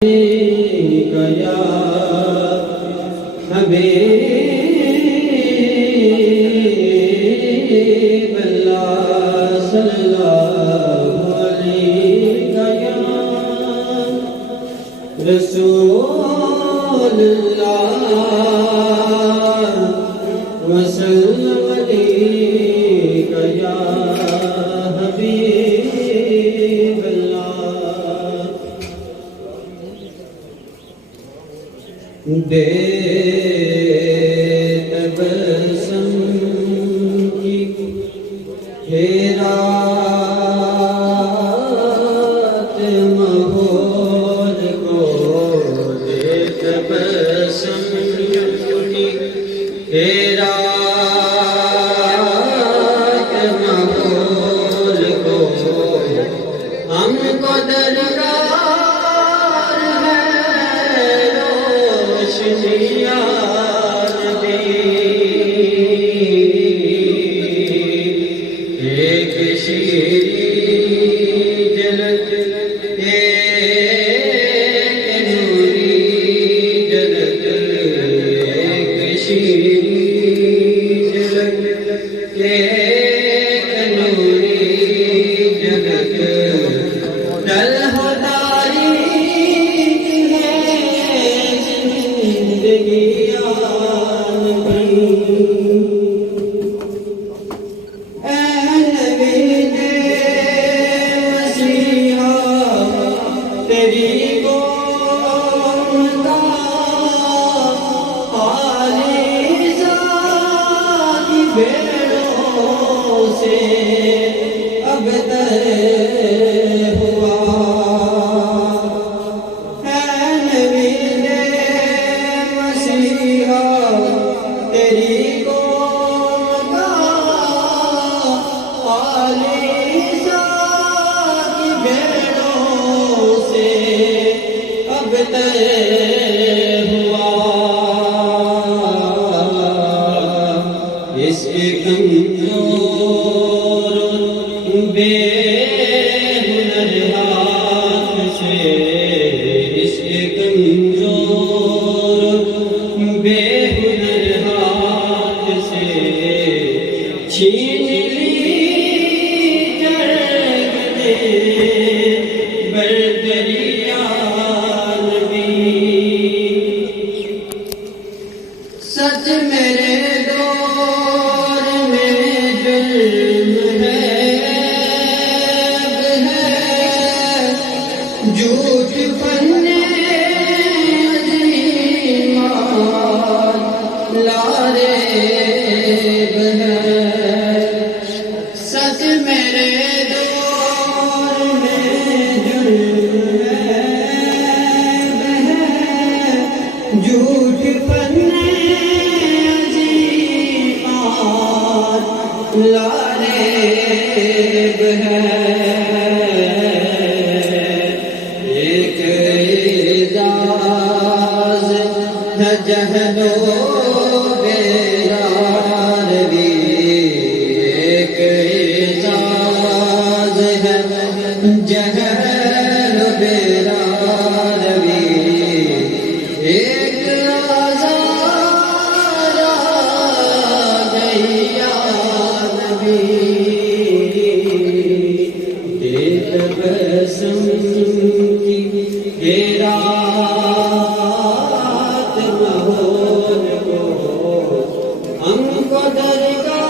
یا حبیب اللہ صلی اللہ علیہ یا رسول اللہ وسلم علیہ یا حبیب اللہ دے تبسم کی حیرات ماحول کو دے تبسم کی حیرات ماحول کو ہم کو درکار ہے روشنیاں ایک شیریں جلد ایک نوری جلد ایک شیریں جلد ایک نوری جلد ڈل ہو تاریخ ہے زندگی تیری قوم کا عالیزاد بھیڑوں سے ابتر ہوا ہے نبی مسیحا تیری قوم کا عالیزاد بھیڑوں سے اب تر ہوا اس کمزور بے ہنر ہاتھ سے اس کمزور بے ہنر ہاتھ سے چھین لی جرگ نے بردریا سچ میرے دور میں ظلم ہے جھوٹ فنے عظیمات لاریب ہے سچ میرے دور میں ظلم ہے جھوٹ فنے لاریب ہے ایک اعزاز ہے جہل و بیرار بھی ایک اعزاز ہے جہل و بیرار بھی ایک تبسم کی حیرات ماحول کو ہم کو درکار